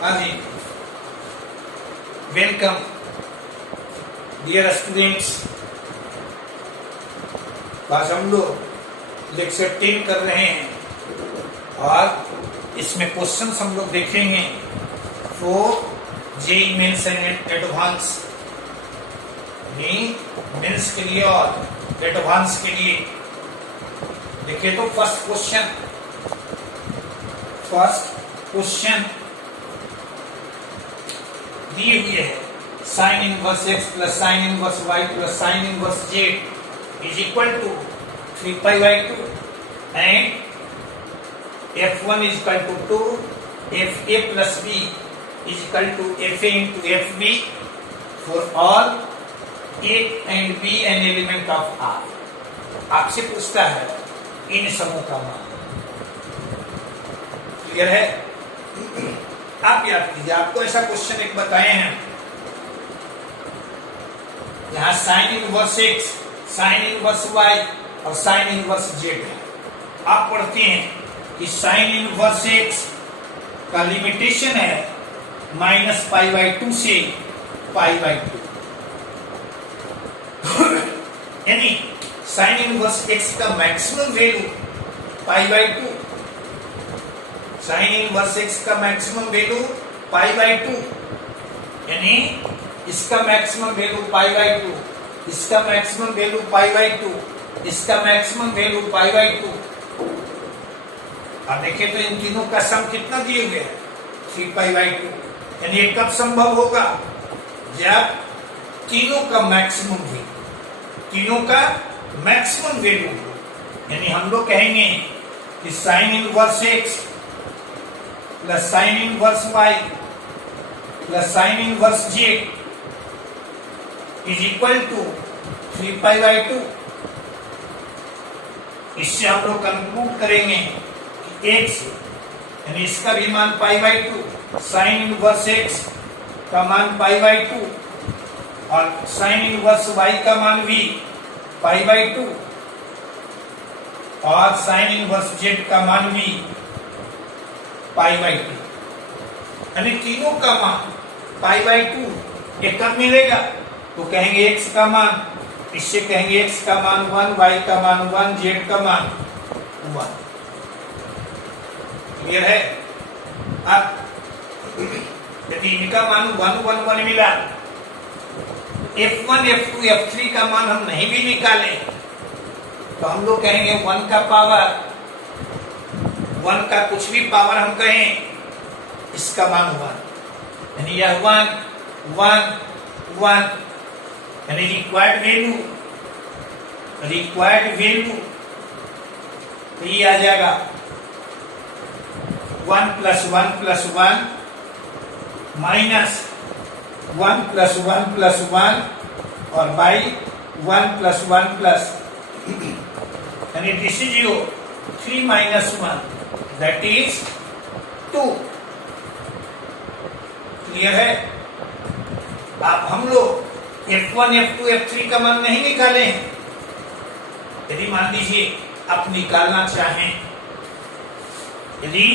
हाँ जी, welcome dear students. आज हम लोग लेक्चर 10 कर रहे हैं और इसमें क्वेश्चंस हम लोग देखेंगे for JEE mains and advance, mains के लिए और एडवांस के लिए। देखिए तो फर्स्ट क्वेश्चन दी हुई है, sine inverse x plus sine inverse y plus sine inverse z is equal to 3π/2 and f1 is equal to 2, fa plus b is equal to fa into fb for all a and b an element of R। आपसे पूछता है इन समूह का मान। Clear है? आप याद कीजिए, आपको ऐसा क्वेश्चन एक बताए हैं, यहाँ sine inverse x, sine inverse y और साइन इनवर्स जेड है। आप पढ़ते हैं कि साइन इनवर्स एक्स का लिमिटेशन है -π/2 से π/2, यानी साइन इनवर्स एक्स का maximum value π/2, sine inverse x का मैक्सिमम वैल्यू π/2, यानी इसका मैक्सिमम वैल्यू π/2, इसका मैक्सिमम वैल्यू π/2, इसका मैक्सिमम वैल्यू π/2। अब देखिए तो इन तीनों का सम कितना दिए हुए हैं, 3π/2। यानी ये कब संभव होगा, जब तीनों का मैक्सिमम वैल्यू, तीनों का मैक्सिमम वैल्यू हो। यानी हम लोग कहेंगे कि sine inverse x plus sine inverse y plus sine inverse z is equal to 3π/2। इससे हम लोग कंक्लूड करेंगे कि x यानी इसका भी मान π/2, साइन इनवर्स x का मान π/2 और साइन इनवर्स y का मान भी π/2 और साइन इनवर्स z का मान भी π/2। यानी तीनों का मान π/2। ये कब मिलेगा तो कहेंगे x का मान, इससे कहेंगे x का मान 1, y का मान 1, z का मान 1। क्लियर है? अब यदि इनका मान 1, 1, 1 मिला, f1, f2, f3 का मान हम नहीं भी निकाले तो हम लोग कहेंगे 1 का पावर, 1 का कुछ भी पावर हम कहें, इसका मान 1, यानी यह 1, 1, 1, यानी रिक्वायर्ड वैल्यू तो ये आ जाएगा 1 + 1 + 1 माइनस 1 + 1 + 1 और बाई 1 + 1 प्लस, यानी this is your 3 - 1 that is 2। Clear है? अब हम लोग f1, f2, f3 का मान नहीं निकाले हैं। यदि मान लीजिए आप निकालना चाहें, यदि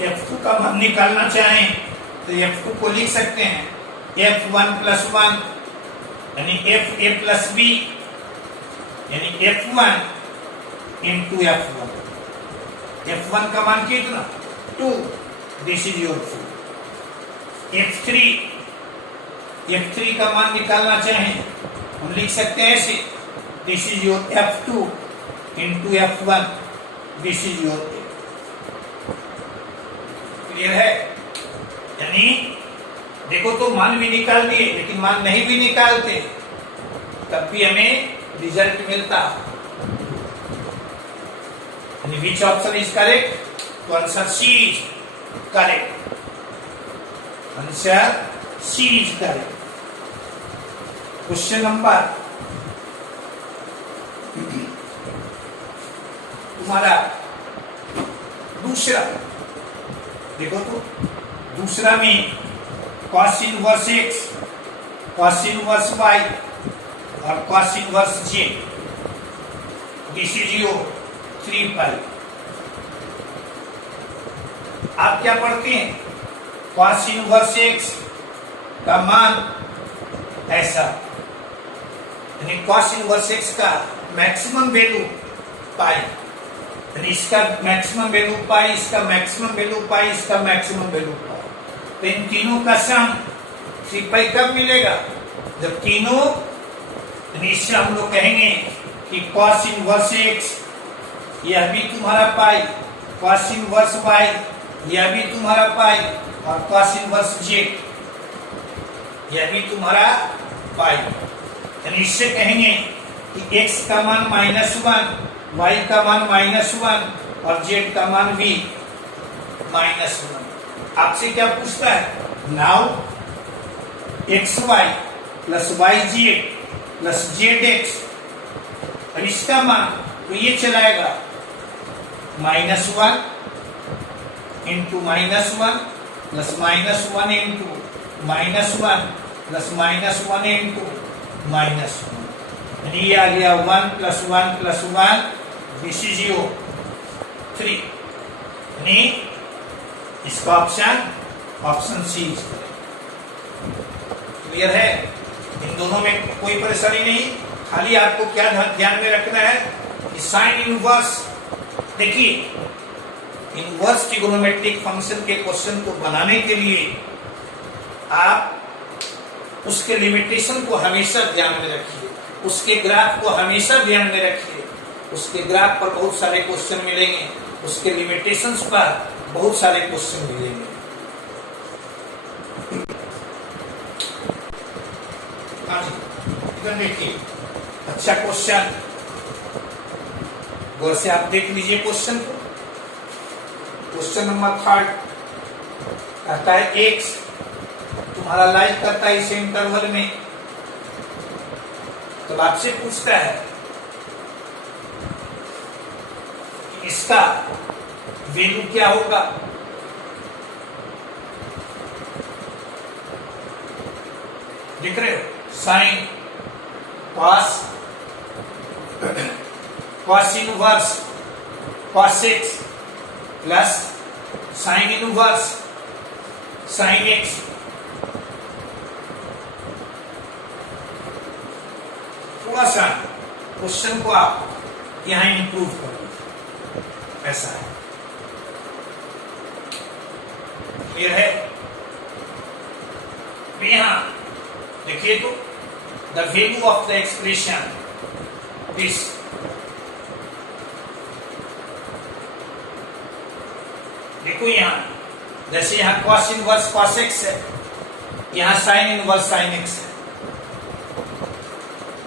f2 का मान निकालना चाहें तो f2 को लिख सकते हैं f1 + 1 यानी fa + b, यानी f1 into f1। f1 का मान कितना, 2, दिस इज योर 2। f3 का मान निकालना चाहें हम लिख सकते हैं ऐसे, this is your f2 into f1, this is your a। Clear है? यानी देखो तो मान भी निकाल दिए, लेकिन मान नहीं भी निकालते तब भी हमें रिजल्ट मिलता। यानी विच ऑप्शन इज करेक्ट, तो answer C is correct, answer C is correct. Question number तुम्हारा दूसरा, देखो तो दूसरा में cos inverse x, cos inverse y और cos inverse z, this is your 3π। आप क्या पढ़ते हैं, cos इनवर्स x का मान ऐसा, यानी cos इनवर्स x का मैक्सिमम वैल्यू पाई, यानी इसका मैक्सिमम वैल्यू पाई, इसका मैक्सिमम वैल्यू पाई, इसका मैक्सिमम वैल्यू पाई। तो इन तीनों का सम 3 पाई कब मिलेगा? जब तीनों, यानी इससे हम लोग कहेंगे कि cos इनवर्स x यह भी तुम्हारा पाई, cos इनवर्स y यह भी तुम्हारा पाई, और cos इनवर्स z यह भी तुम्हारा पाई। यानी इससे कहेंगे कि x का मान -1, y का मान -1 और z का मान भी -1। आपसे क्या पूछता है? Now xy plus yz plus zx, और इसका मान तो ये चलाएगा -1 into -1 plus -1 into -1 plus -1 into -1, यानी ये आ गया 1 plus 1 plus 1, this is your 3, यानी इसका ऑप्शन सी। क्लियर है? इन दोनों में कोई परेशानी नहीं, खाली आपको क्या ध्यान में रखना है कि साइन इनवर्स, देखिए इनवर्स ट्रिगोनोमेट्रिक फंक्शन के क्वेश्चन को बनाने के लिए आप उसके लिमिटेशन को हमेशा ध्यान में रखिए, उसके ग्राफ को हमेशा ध्यान में रखिए। उसके ग्राफ पर बहुत सारे क्वेश्चन मिलेंगे, उसके लिमिटेशंस पर बहुत सारे क्वेश्चन मिलेंगे। हाँ जी, इधर देखिए, अच्छा क्वेश्चन, गौर से आप देख लीजिए क्वेश्चन को। क्वेश्चन नंबर 3 कहता है x तुम्हारा लाइक करता है इस इंटरवल में, तो आपसे पूछता है कि इसका वैल्यू क्या होगा। देख रहे हो? Sine cos inverse cos x plus sine inverse sine x। थोड़ा सा क्वेश्चन को आप यहां इंप्रूव करो, ऐसा है। क्लियर है? यहां देखिए तो the value of the expression this, देखो यहां जैसे यहां cos इनवर्स cos x है, यहां sin इनवर्स sin x है।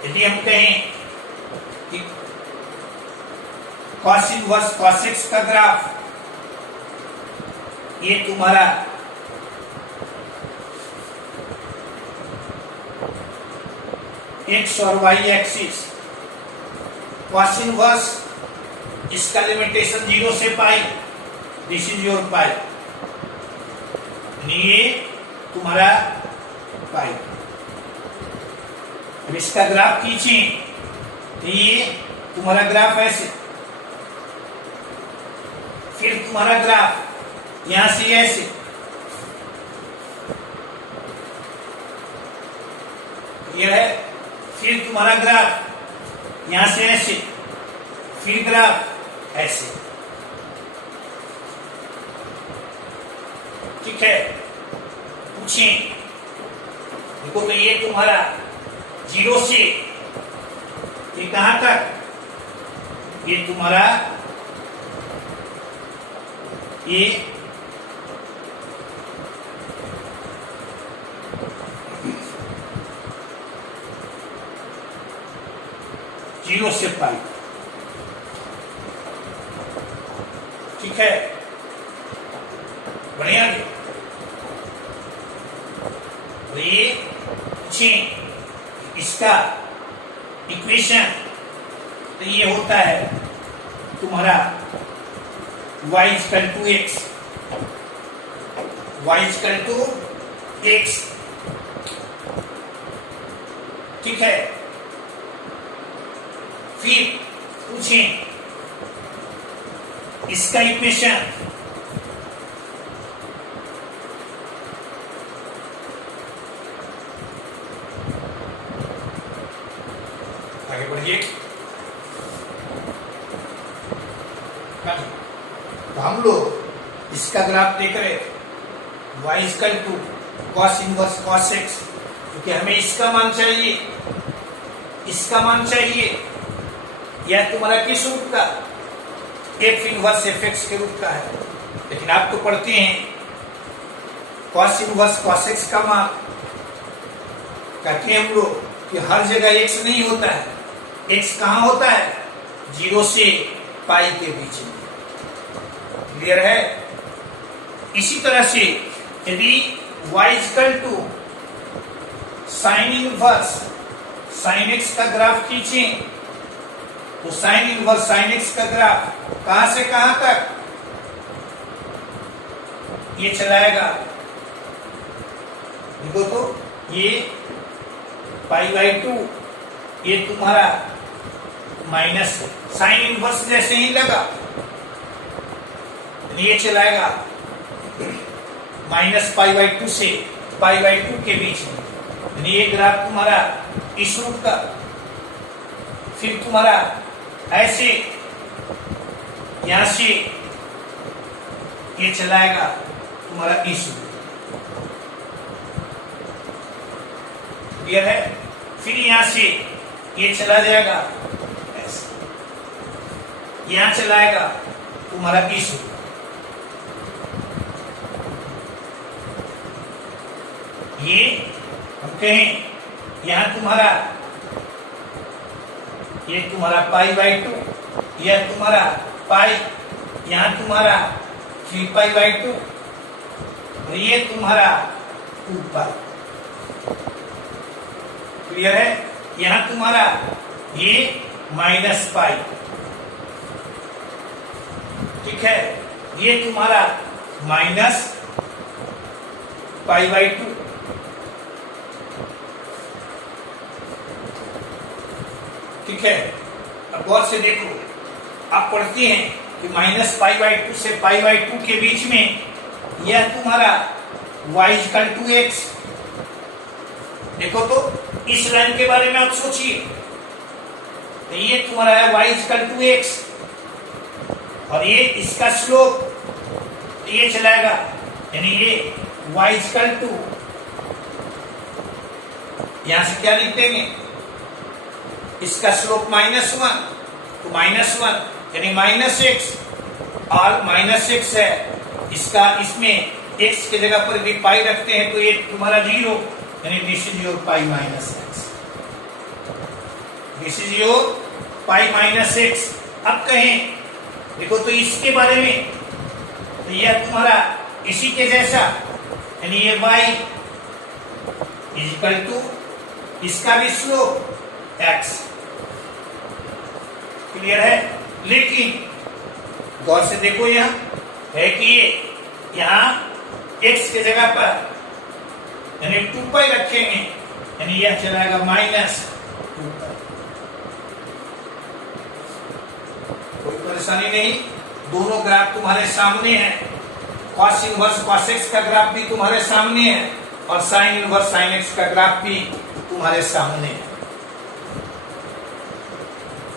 यदि हम कहें कि cos इनवर्स cos x का ग्राफ ये तुम्हारा x और y एक्सिस, cos इनवर्स इसका लिमिटेशन 0 से पाई, दिस इज योर पाई, ये तुम्हारा पाई। अब इसका ग्राफ खींचे तो ये तुम्हारा ग्राफ ऐसे, फिर तुम्हारा ग्राफ यहां से ऐसे, ये है, फिर तुम्हारा ग्राफ यहां से ऐसे, फिर ग्राफ ऐसे। ठीक है? पूछे देखो तो ये तुम्हारा 0 से ये कहां तक, ये तुम्हारा ये जीरो से पाई। ठीक है? बढ़िया जी। तो ये पूछें इसका इक्वेशन, तो ये होता है तुम्हारा y equal to x, y equal to x। ठीक है? फिर पूछें इसका इक्वेशन, हाँ जी, तो हम लोग इसका ग्राफ देख रहे y equal to cos inverse cos x, क्योंकि हमें इसका मान चाहिए, इसका मान चाहिए, यह तुम्हारा किस रूप का, f इनवर्स fx के रूप का है। लेकिन आप तो पढ़ते हैं cos इनवर्स cos x का मान, कहते हैं हम लोग कि हर जगह x नहीं होता है, x कहाँ होता है, 0 से पाई के बीच में। क्लियर है? इसी तरह से यदि y equal to sine inverse sine x का ग्राफ खींचें, तो साइन इनवर्स साइन x का ग्राफ कहां से कहां तक ये चलाएगा, देखो तो ये π/2, ये तुम्हारा माइनस साइन इनवर्स जैसे ही लगा, ये चलाएगा -π/2 से π/2 के बीच में। ये ग्राफ तुम्हारा इस रूप का, फिर तुम्हारा ऐसे यहां से ये चलाएगा तुम्हारा इस रूप। क्लियर है? फिर यहां से ये चला जाएगा ऐसे, यहां चलाएगा तुम्हारा इस रूप। ये हम कहें यहां तुम्हारा ये तुम्हारा π/2, यह तुम्हारा पाई, यहां तुम्हारा 3π/2 और ये तुम्हारा 2π। क्लियर है? यहां तुम्हारा ये -π, ठीक है, ये तुम्हारा -π/2। ठीक है, अब गौर से देखो, आप पढ़ते हैं कि -π/2 से π/2 के बीच में यह तुम्हारा y इक्वल टू x। देखो तो इस लाइन के बारे में आप सोचिए, तो ये तुम्हारा है y इक्वल टू x और ये इसका स्लोप, तो ये चलाएगा, यानी ये y इक्वल टू, यहां से क्या लिख देंगे, इसका स्लोप -1, तो -1 यानी -x और -x है, इसका इसमें x की जगह पर भी पाई रखते हैं तो ये तुम्हारा 0, यानी this is your pi -x, this is your pi -x। अब कहें देखो तो इसके बारे में, तो यह तुम्हारा इसी के जैसा, यानी ये y इज इक्वल टू इसका भी स्लोप x। क्लियर है? लेकिन गौर से देखो, यहां है कि यहां x के जगह पर यानी 2π रखेंगे, यानी यह चलाएगा -2π। कोई परेशानी नहीं, दोनों ग्राफ तुम्हारे सामने है, cos इनवर्स cos x का ग्राफ भी तुम्हारे सामने है और sin इनवर्स sin x का ग्राफ भी तुम्हारे सामने है।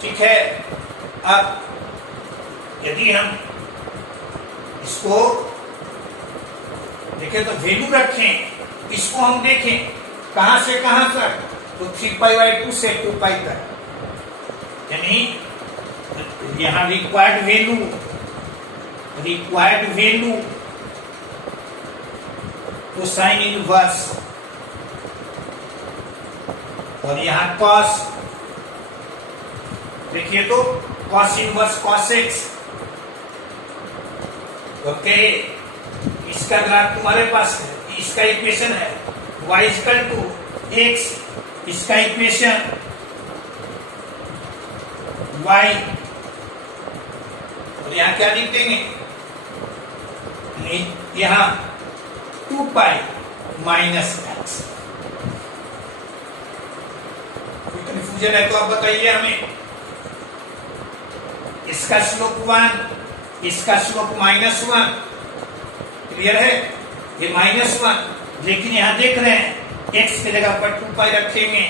ठीक है, अब यदि हम इसको देखें तो वैल्यू रखें, इसको हम देखें कहां से कहां तक, तो 3π/2 से 2π तक, यानी यहां रिक्वायर्ड वैल्यू तो साइन इनवर्स और यहां कॉस, देखिए तो cos inverse cos x, okay, इसका ग्राफ तुम्हारे पास है, इसका इक्वेशन है y इक्वल टू x, इसका इक्वेशन y, और यहां क्या लिख देंगे, यहां 2π -x। कोई कंफ्यूजन है तो आप बताइए हमें। इसका स्लोप 1, इसका स्लोप -1, क्लियर है, ये -1, लेकिन यहां देख रहे हैं x की जगह पर 2π रखेंगे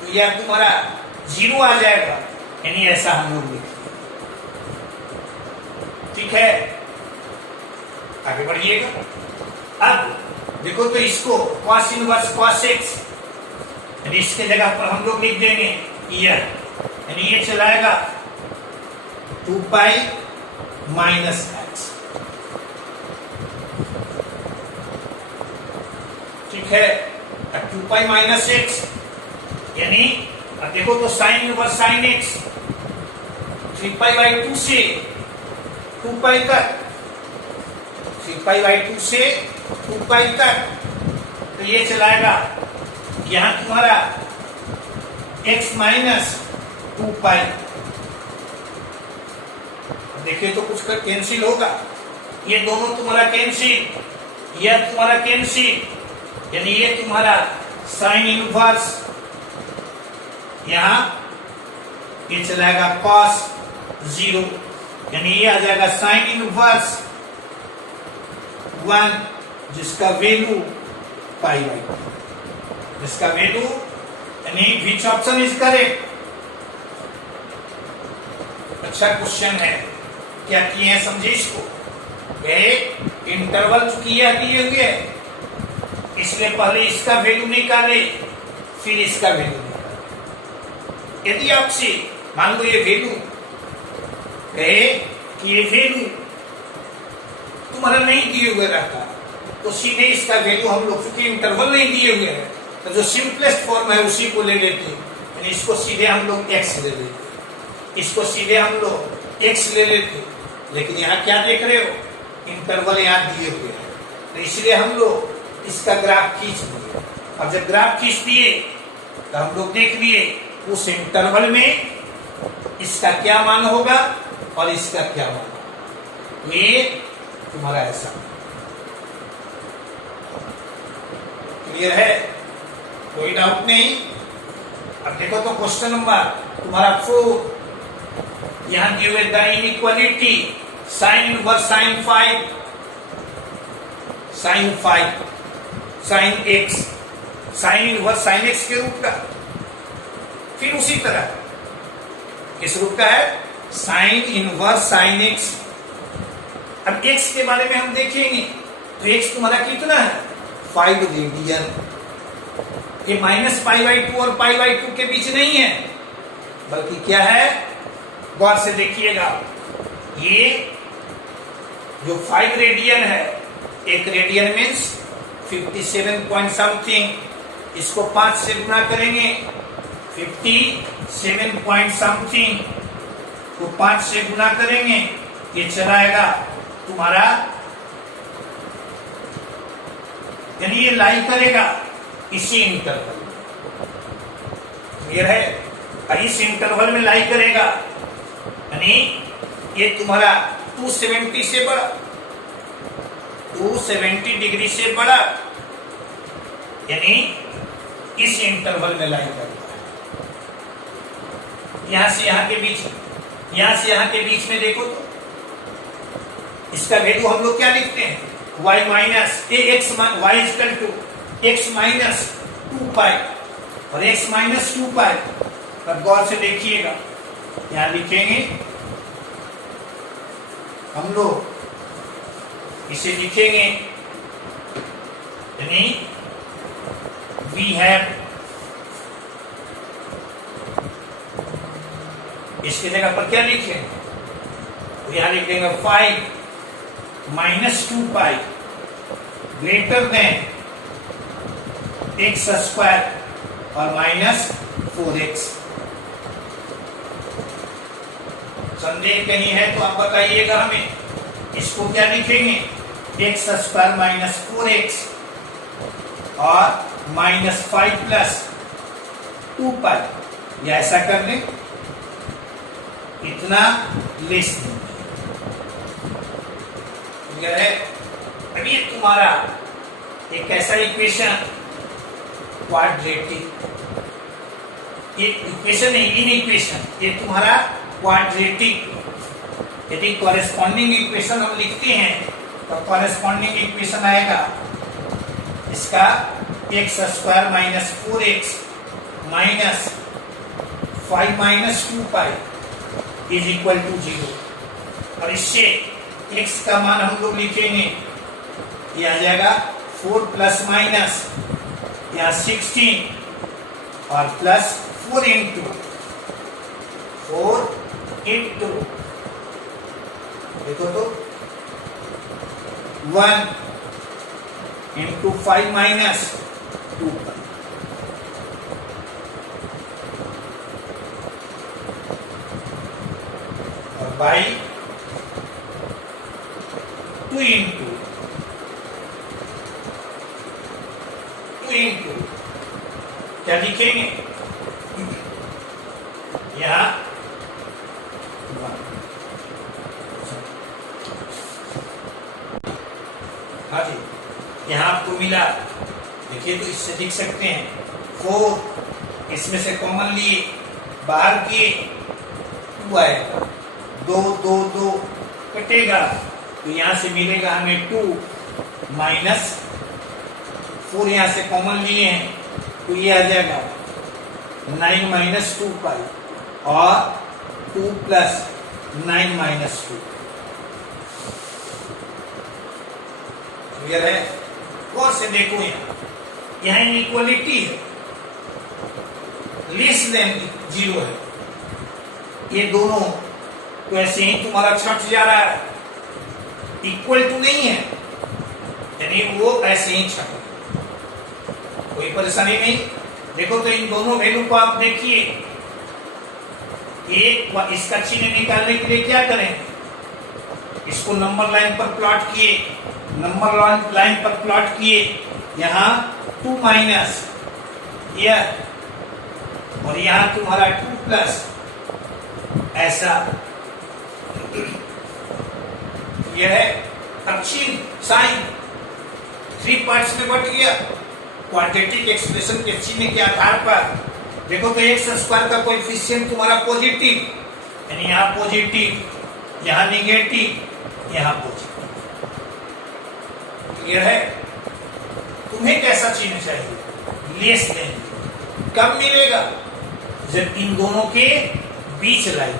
तो यह तुम्हारा 0 आ जाएगा, यानी ऐसा हम लोग लिखेंगे। आगे बढ़िएगा। अब देखो तो इसको cos इनवर्स cos x, यानी इसके जगह पर हम लोग लिख देंगे यह, यानी ये चलाएगा 2 पाई माइनस x। ठीक है, 2 पाई माइनस x, यानी अब देखो तो sine inverse sine x 3 pi by 2 से 2 पाई तक, 3 पाई बाई 2 से 2 पाई तक, तो ये चलाएगा यहां तुम्हारा x माइनस 2 पाई। देखिए तो कुछ का कैंसिल होगा, ये दोनों तुम्हारा कैंसिल, यह तुम्हारा कैंसिल, यानी ये तुम्हारा साइन इनवर्स, यहां ये चलाएगा cos 0, यानी ये आ जाएगा साइन इनवर्स 1, जिसका वैल्यू पाई बाई, जिसका वैल्यू, यानी विच ऑप्शन इज करेक्ट। अच्छा क्वेश्चन है, क्या किए हैं समझे इसको, इंटरवल किया दिए हुए, इसलिए पहले इसका वैल्यू निकाले फिर इसका वैल्यू निकाले। यदि आपसे मान लो ये वैल्यू कहे कि ये वैल्यू तुम्हारा नहीं दिए हुए रहता, तो सीधे इसका वैल्यू हम लोग, क्योंकि इंटरवल नहीं दिए हुए हैं, तो जो सिंपलेस्ट फॉर्म है उसी को ले लेते हैं, यानी इसको सीधे हम लोग x ले लेते, इसको सीधे हम लोग x ले लेते। लेकिन यहाँ क्या देख रहे हो, इंटरवल यहाँ दिए हुए हैं, तो इसलिए हम लोग इसका ग्राफ खींच दिए। अब जब ग्राफ खींच दिए तो हम लोग देख लिए उस इंटरवल में इसका क्या मान होगा और इसका क्या मान होगा, ये तुम्हारा ऐसा। क्लियर है, कोई डाउट नहीं। अब देखो तो क्वेश्चन नंबर तुम्हारा 4, यहां दिए हुए the inequality sine inverse sine 5 sine x, sine inverse sine x के रूप का, फिर उसी तरह किस रूप का है, साइन इनवर्स साइन x। अब x के बारे में हम देखेंगे तो x तुम्हारा कितना है, 5 रेडियन। ये माइनस पाई बाई 2 और पाई बाई 2 के बीच नहीं है, बल्कि क्या है, गौर से देखिएगा, ये जो 5 रेडियन है, एक रेडियन मीन्स 57 पॉइंट समथिंग, इसको 5 से गुना करेंगे 57 पॉइंट समथिंग को 5 से गुना करेंगे, ये चलाएगा तुम्हारा, यानी ये लाई करेगा इसी इंटरवल। क्लियर है, इस इंटरवल में लाई करेगा, यानी ये तुम्हारा 270 से बड़ा, 270 डिग्री से बड़ा, यानी इस इंटरवल में लाई करता है। यहां से यहां के बीच, यहां से यहां के बीच में देखो तो इसका वैल्यू हम लोग क्या लिखते हैं, y minus x, y equal to x minus 2 pi और x माइनस 2 पाई। अब गौर से देखिएगा, यहां लिखेंगे हम लोग, इसे लिखेंगे, यानी वी हैव, इसके जगह पर क्या लिखें, तो यहां लिख देंगे 5 माइनस 2 पाई ग्रेटर देन x स्क्वायर और माइनस 4x। संदेह कहीं है तो आप बताइएगा हमें, इसको क्या लिखेंगे, x स्क्वायर माइनस 4x और माइनस 5 प्लस 2 पाई, या ऐसा कर लें, इतना लेस नहीं है। अब ये तुम्हारा एक ऐसा इक्वेशन, क्वाड्रेटिक, ये इक्वेशन नहीं, इन इक्वेशन, ये तुम्हारा क्वाड्रेटिक। यदि कॉरेस्पॉन्डिंग इक्वेशन हम लिखते हैं तो कॉरेस्पॉन्डिंग इक्वेशन आएगा इसका x square minus 4x minus 5 minus 2 pi is equal to 0। और इससे x का मान हम लोग लिखेंगे ये आ जाएगा 4 प्लस माइनस यहाँ 16 और प्लस 4 इंटू देखो तो 1 इंटू 5 माइनस 2 और बाई 2 इंटू क्या लिखेंगे यहां हाँ जी, यहां आपको मिला, देखिए तो इससे लिख सकते हैं 4, इसमें से कॉमन लिए बाहर किए 2 आएगा, 2 कटेगा तो यहां से मिलेगा हमें 2 माइनस 4 यहां से कॉमन लिए हैं तो ये आ जाएगा 9 माइनस 2 पाई और 2 प्लस 9 माइनस 2। क्लियर है? और से देखो यहाँ इनइक्वालिटी है, लेस देन 0 है, ये दोनों तो ऐसे ही तुम्हारा छट जा रहा है, इक्वल टू नहीं है, यानी वो ऐसे ही छट, कोई परेशानी नहीं। देखो तो इन दोनों वैल्यू को आप देखिए, एक इसका चिन्ह निकालने के लिए क्या करें, इसको नंबर लाइन पर प्लॉट किए, नंबर लाइन पर प्लॉट किए, यहां 2 माइनस और यहां तुम्हारा 2 प्लस, ऐसा यह है। अब चिन्ह साइन 3 पार्ट्स में बट गया, क्वाड्रेटिक एक्सप्रेशन के चिन्ह के आधार पर देखो तो एक्स स्क्वायर का कोएफिशिएंट तुम्हारा पॉजिटिव, यानी यहाँ पॉजिटिव, यहाँ निगेटिव, यहाँ पॉजिटिव। क्लियर है? तुम्हें कैसा चिन्ह चाहिए? Less than. कब मिलेगा? जब इन दोनों के बीच लाइन,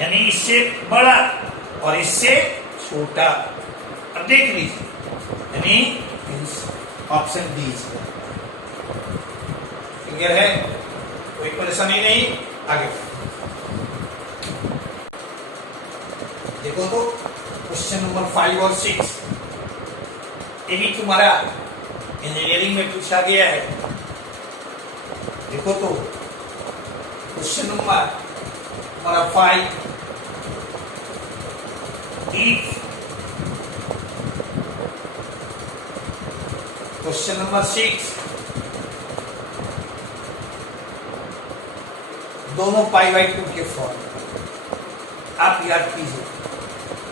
यानी इससे बड़ा और इससे छोटा। अब देख लीजिए, यानी ऑप्शन डी। क्लियर है? कोई परेशानी नहीं। आगे देखो तो क्वेश्चन नंबर 5 और 6, ये भी तुम्हारा इंजीनियरिंग में पूछा गया है। देखो तो क्वेश्चन नंबर तुम्हारा 5, क्वेश्चन नंबर 6, दोनों π/2 के फॉर्म आप याद कीजिए।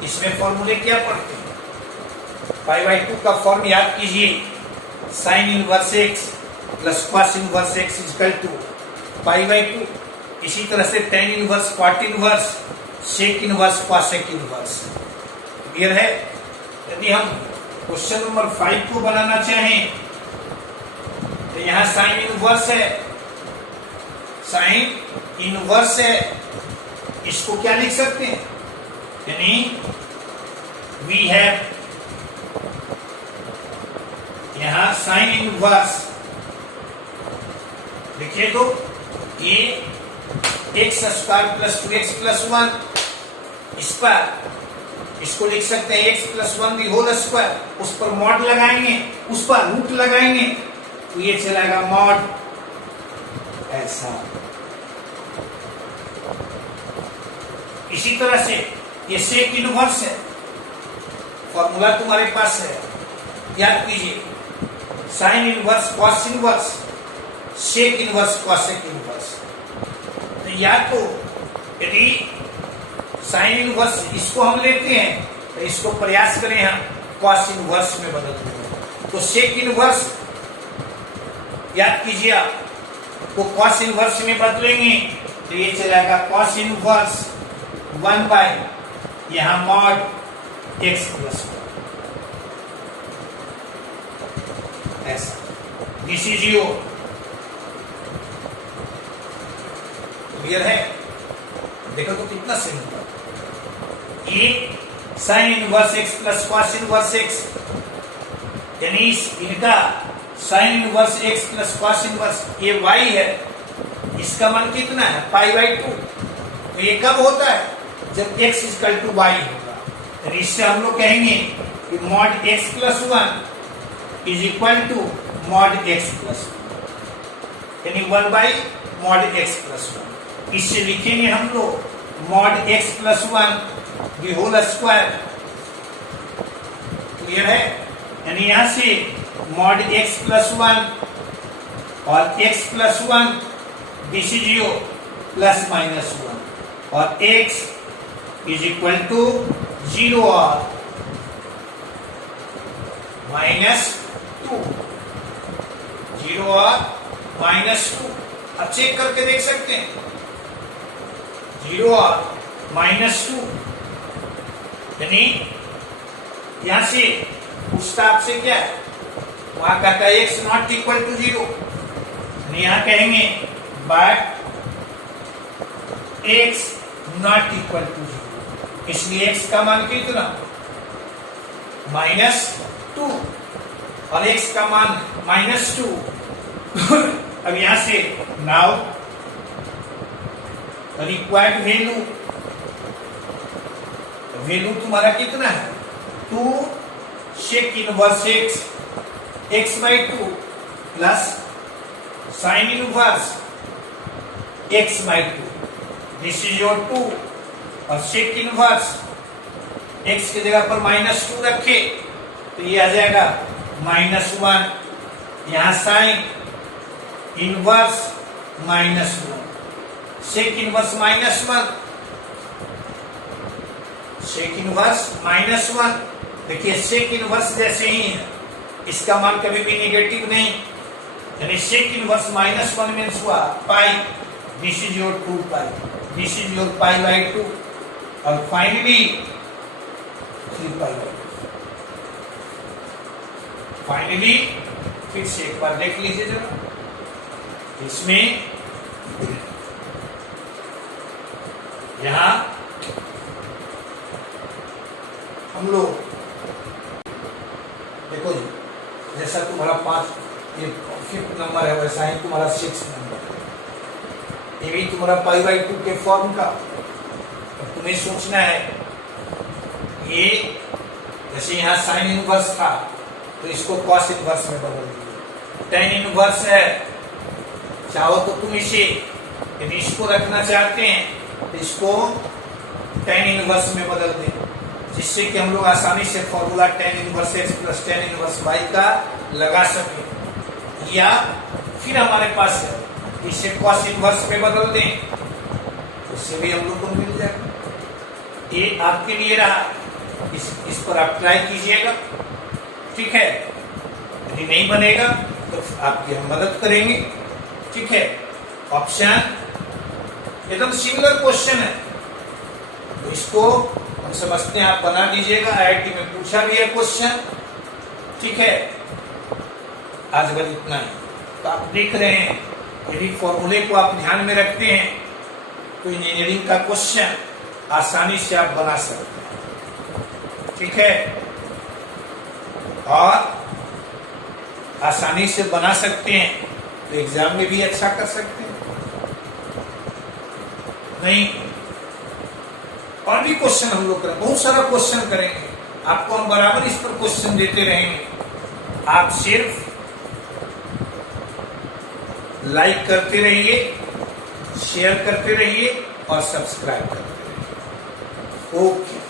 इसमें फॉर्मूले क्या पढ़ते हैं? π/2 का फॉर्म याद कीजिए, sine inverse x plus cos inverse x equal to π/2। इसी तरह से tan inverse, cot inverse, sec inverse, cosec inverse. Clear है? यदि हम क्वेश्चन नंबर 5 को बनाना चाहें तो यहां साइन इनवर्स है, साइन इनवर्स है, इसको क्या लिख सकते हैं? यानी वी हैव यहां साइन इनवर्स, देखिए तो ये x square plus 2x plus 1, इस पर इसको लिख सकते हैं x plus 1 the whole square, उस पर मॉड लगाएंगे, उस पर रूट लगाएंगे तो ये चलेगा मॉड, ऐसा। इसी तरह से ये सेक इनवर्स है, फॉर्मूला तुम्हारे पास है, याद कीजिए, sine inverse, cos inverse, sec inverse, cosec inverse. तो या तो यदि साइन इनवर्स इसको हम लेते हैं तो इसको प्रयास करें हम कॉस इनवर्स में बदलते हैं, तो सेक इनवर्स याद कीजिए आप, को कॉस इनवर्स में बदलेंगे तो ये चलेगा कॉस इनवर्स 1 बाय यहां मॉड एक्स प्लस 1, ऐसा। This is your. क्लियर है? देखो तो कितना सिंपल, ये sign inverse x plus cos inverse x यानी इनका sign inverse x plus cos inverse ये वाई है, इसका मान कितना है π/2। तो ये कब होता है जब x इक्वल टू वाई होगा। यानी इससे हम लोग कहेंगे कि mod x plus 1 is equal to mod x plus 1, यानी 1/मॉड x प्लस 1। इससे लिखेंगे हम लोग mod x plus 1 the whole square. Clear है? यानी यहां से मॉड x प्लस 1 और x plus 1 this is your plus minus 1 और x इज इक्वल टू 0 और -2, 0 और -2। अब चेक करके देख सकते हैं 0 और -2, यानी यहां से पूछता आपसे क्या है, वहां कहता है x नॉट इक्वल टू 0, यहां कहेंगे but x not equal to 0, इसलिए x का मान कितना -2 और x का मान -2। अब यहां से नाउ रिक्वायर्ड वैल्यू तुम्हारा कितना है 2 sec inverse x/2 plus sine inverse x/2, this is your 2 और सेक इनवर्स x की जगह पर -2 रखे तो ये आ जाएगा -1, यहां sine inverse -1 sec inverse -1, sec inverse -1। देखिए सेक इनवर्स जैसे ही है, इसका मान कभी भी नेगेटिव नहीं, यानी सेक इनवर्स -1 मीन्स हुआ pi, this is your 2π, this is your π/2 और फाइनली 3π/2। फाइनली फिर से एक बार देख लीजिए जरा, इसमें यहां हम लोग देखो जी, जैसा तुम्हारा 5th नंबर है वैसा ही तुम्हारा 6th नंबर है, ये भी तुम्हारा π/2 के फॉर्म का। अब तुम्हें सोचना है ये जैसे यहाँ साइन इनवर्स था तो इसको कॉस इनवर्स में बदल दीजिए, टेन इनवर्स है, चाहो तो तुम इसे यदि इसको रखना चाहते हैं तो इसको टेन इनवर्स में बदल दें, जिससे कि हम लोग आसानी से formula tan inverse x plus tan inverse y का लगा सके। या फिर हमारे पास है इसे कॉस इनवर्स में बदल दें, उससे भी हम लोग को मिल जाएगा। ये आपके लिए रहा, इस पर आप ट्राई कीजिएगा, ठीक है। यदि नहीं बनेगा तो आपकी हम मदद करेंगे, ठीक है। ऑप्शन एकदम सिमिलर क्वेश्चन है, तो इसको हम समझते हैं, आप बना लीजिएगा। IIT में पूछा भी है क्वेश्चन, ठीक है। आज अगर इतना ही तो आप देख रहे हैं, यदि फॉर्मूले को आप ध्यान में रखते हैं तो इंजीनियरिंग का क्वेश्चन आसानी से आप बना सकते हैं, ठीक है। और आसानी से बना सकते हैं तो एग्जाम में भी अच्छा कर सकते हैं। नहीं और भी क्वेश्चन हम लोग करें, बहुत सारा क्वेश्चन करेंगे, आपको हम बराबर इस पर क्वेश्चन देते रहेंगे। आप सिर्फ लाइक करते रहिए, शेयर करते रहिए और सब्सक्राइब करते रहिए। ओके।